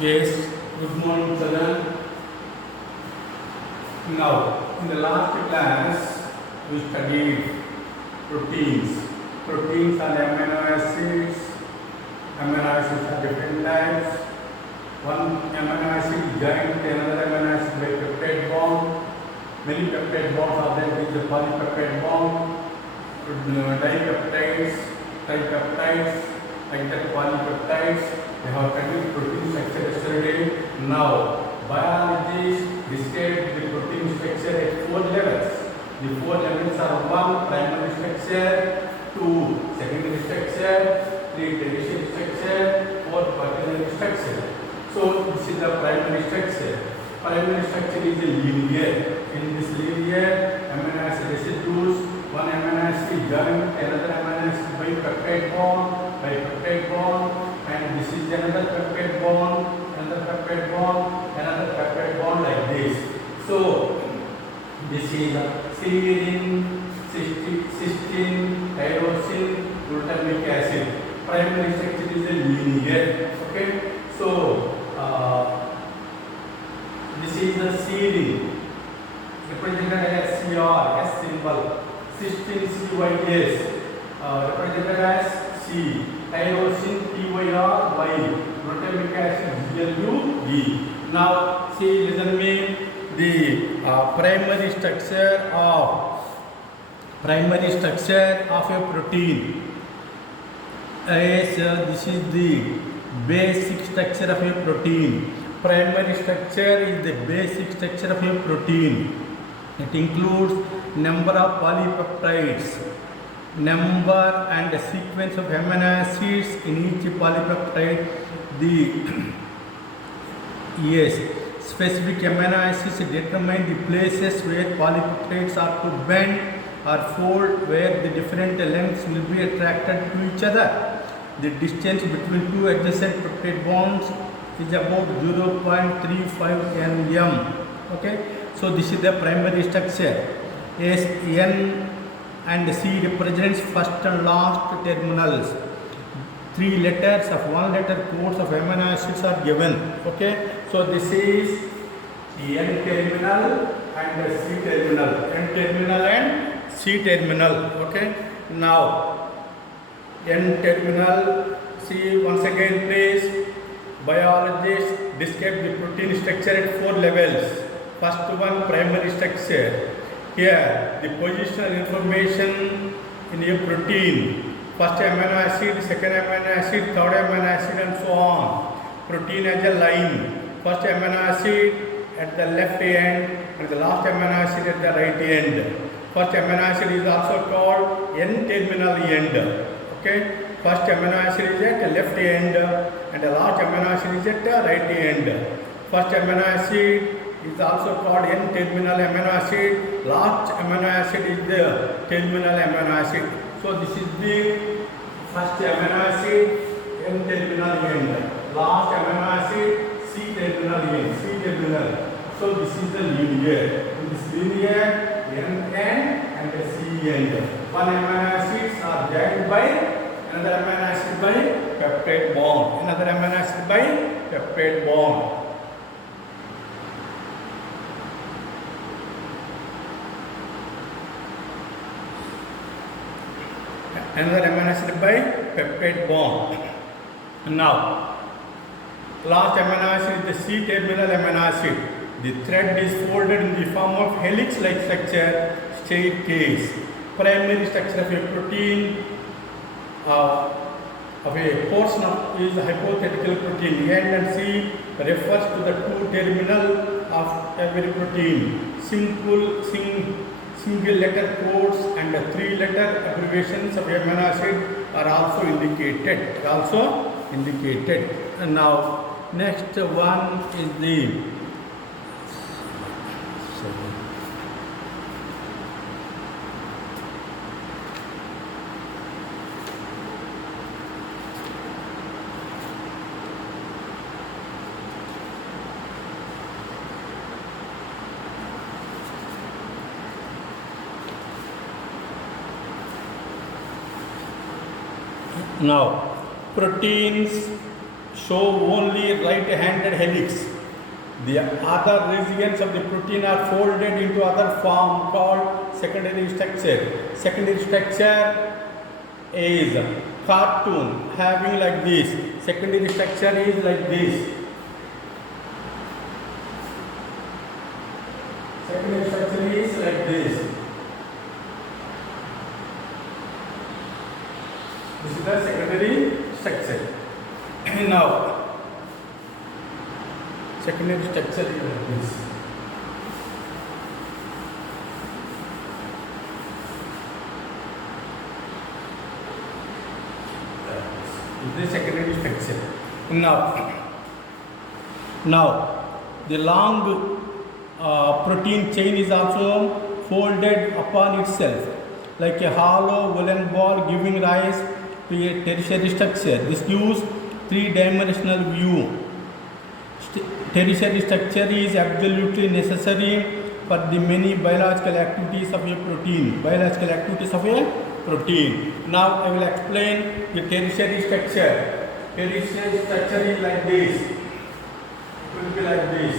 Yes, good morning, children. Now, in the last class, we studied proteins. Proteins are amino acids. Amino acids are different types. One amino acid joined to another amino acid by peptide bond. Many peptide bonds are there with the polypeptide bond. Dipeptides, tripeptides, like that polypeptides. We have studied protein structure yesterday. Now, biologists describe the protein structure at 4 levels. The 4 levels are 1 primary structure, 2 secondary structure, 3 tertiary structure, 4 quaternary structure. So this is the primary structure. Primary structure is a linear. In this linear, amino acid residues, one amino acid joined another amino acid by peptide bond, and this is another peptide bond, another peptide bond like this. So this is serine, cysteine, tyrosine, glutamic acid. Primary structure is a linear. Okay. So this is the serine, represented as Cr, S symbol. Cysteine, Cys, represented as C. Tyrosine, Tyr, glutamic acid, Glu. Now, see, listen me. The primary structure of a protein. Yes, this is the basic structure of a protein. Primary structure is the basic structure of a protein. It includes number of polypeptides, number and sequence of amino acids in each polypeptide. Specific amino acids determine the places where polypeptides are to bend or fold, where the different lengths will be attracted to each other. The distance between two adjacent peptide bonds is about 0.35 nm. Okay. So this is the primary structure. As N and C represents first and last terminals. 3 letters of 1 letter codes of amino acids are given. Okay. So this is N terminal and C terminal. N terminal and C terminal. Okay. Now N terminal. See once again, please. Biologists describe the protein structure at 4 levels. First one, primary structure. Here, the positional information in a protein. First amino acid, second amino acid, third amino acid, and so on. Protein as a line. First amino acid at the left end and the last amino acid at the right end. First amino acid is also called N-terminal end. Okay. First amino acid is at the left end and the last amino acid is at the right end. First amino acid is also called N-terminal amino acid. Last amino acid is the terminal amino acid. So this is the first amino acid, N-terminal end. Last amino acid, C-terminal end. C-terminal. So this is the linear. In this linear, N end and the C end. One amino acids are joined by another amino acid by peptide bond. Another amino acid by peptide bond. Another amino acid by peptide bond. Now, last amino acid is the C-terminal amino acid. The thread is folded in the form of helix-like structure, staircase. Primary structure of a protein of a portion of is hypothetical protein. N and C refers to the two terminal of every protein. Single letter codes and 3 letter abbreviations of amino acid are also indicated. And now next one is the now proteins show only right-handed helix. The other regions of the protein are folded into other form called secondary structure. Secondary structure is cartoon having like this. Secondary structure is like this. Secondary structure is like this. This is the secondary structure. Now, secondary structure is like this. This is the secondary structure. Now, the long protein chain is also folded upon itself like a hollow woolen ball, giving rise to a tertiary structure. This gives three-dimensional view. Tertiary structure is absolutely necessary for the many biological activities of a protein. Now I will explain the tertiary structure. Tertiary structure is like this. It will be like this.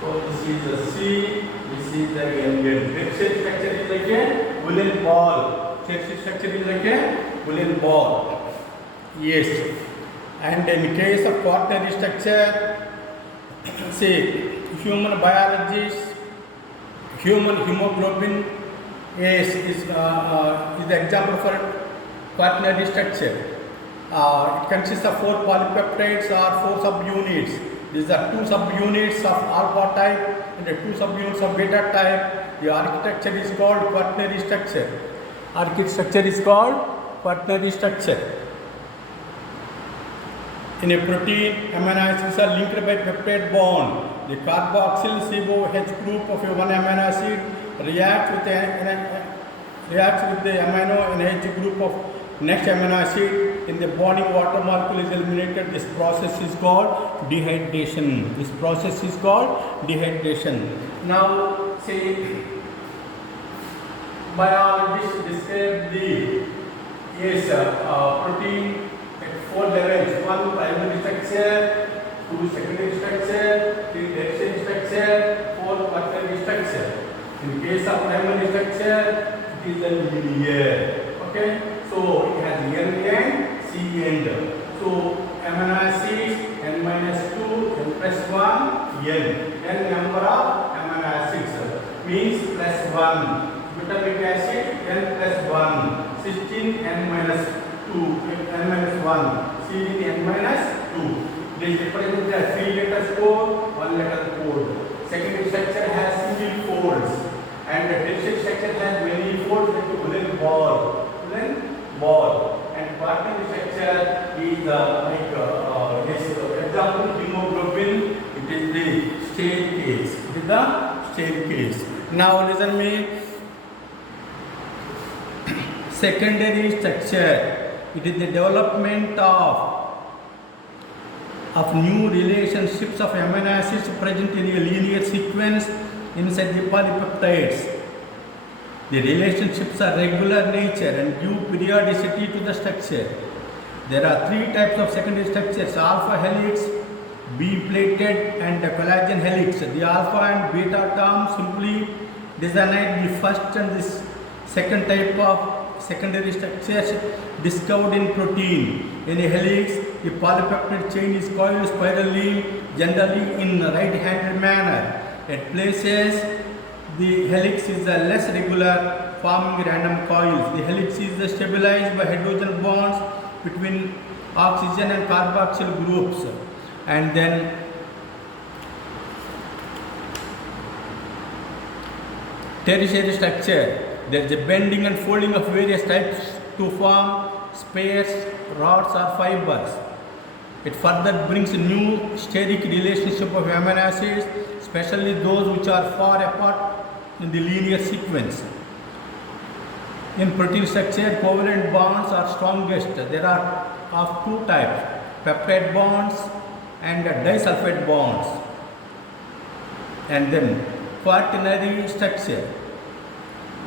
So this is the C, this is the N. Tertiary structure is like a woolen ball. Tertiary structure is like a woolen ball. Yes. And in case of quaternary structure, say human biologists, human hemoglobin is the example for quaternary structure. It consists of 4 polypeptides or 4 subunits. These are 2 subunits of alpha type and 2 subunits of beta type. The architecture is called quaternary structure. In a protein, amino acids are linked by peptide bond. The carboxyl COH group of one amino acid reacts with the amino NH group of next amino acid. In the bonding, water molecule is eliminated. This process is called dehydration. Now, say biologists describe the protein at 4 levels: 1 primary structure, 2 secondary structure, 3 tertiary structure, 4 quaternary structure. In case of primary structure, it is a linear. Okay, so it has N and C end. So amino acids N-2, N plus 1, N number of amino acids means plus 1. Glutamic acid N plus 1, cysteine N minus 2, N minus 1, serine N minus 2. This represents the 3 letters code, 1 letter code. Secondary structure has single folds, and the tertiary structure has many folds like a woolen ball. And quaternary structure is example hemoglobin. It is the staircase. Now listen me. Secondary structure. It is the development of new relationships of amino acids present in a linear sequence inside the polypeptides. The relationships are regular nature and give periodicity to the structure. There are 3 types of secondary structures: alpha helix, B-plated, and collagen helix. The alpha and beta terms simply designate the first and the second type of secondary structures discovered in protein. In a helix, the polypeptide chain is coiled spirally, generally in a right-handed manner. At places, the helix is less regular, forming random coils. The helix is stabilized by hydrogen bonds between oxygen and carboxyl groups. And then tertiary structure. There is a bending and folding of various types to form spheres, rods or fibers. It further brings a new steric relationship of amino acids, especially those which are far apart in the linear sequence. In protein structure, covalent bonds are strongest. There are of 2 types: peptide bonds and disulfide bonds. And then quaternary structure.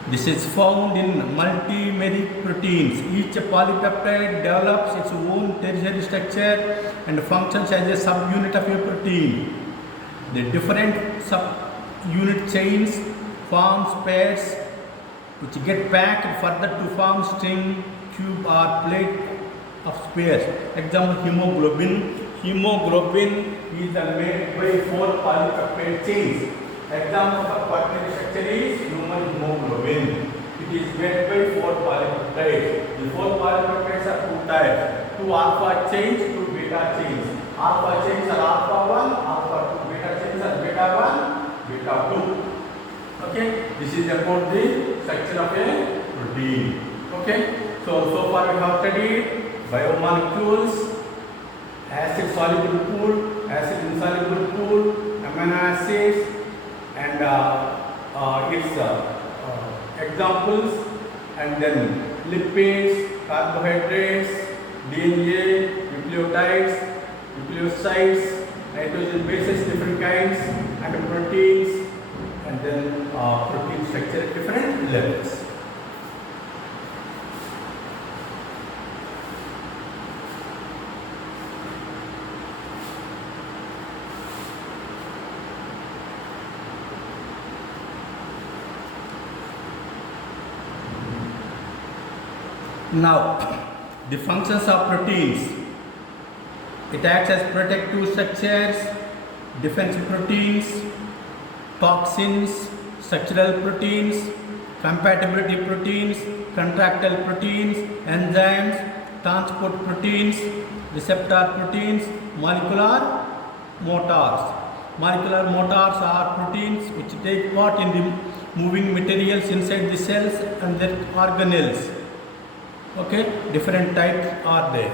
This is found in multimeric proteins. Each polypeptide develops its own tertiary structure and functions as a subunit of a protein. The different subunit chains forms pairs which get packed further to form string, tube or plate of pairs. Example, hemoglobin. Hemoglobin is made by 4 polypeptide chains. Example of quaternary structure is human hemoglobin. It is made by 4 polypeptides. The 4 polypeptides are 2 types. 2 alpha chains, 2 beta chains. Alpha chains are alpha 1, alpha 2. Beta chains are beta 1, beta 2. Okay, this is about the structure of a protein. Okay, so far we have studied biomolecules, acid soluble pool, acid insoluble pool, amino acids, and its examples, and then lipids, carbohydrates, DNA, nucleotides, nucleosides, nitrogen bases, different kinds, and proteins, and then protein structure at different levels. Now, the functions of proteins. It acts as protective structures, defensive proteins, toxins, structural proteins, compatibility proteins, contractile proteins, enzymes, transport proteins, receptor proteins, molecular motors. Molecular motors are proteins which take part in the moving materials inside the cells and their organelles. Okay, different types are there.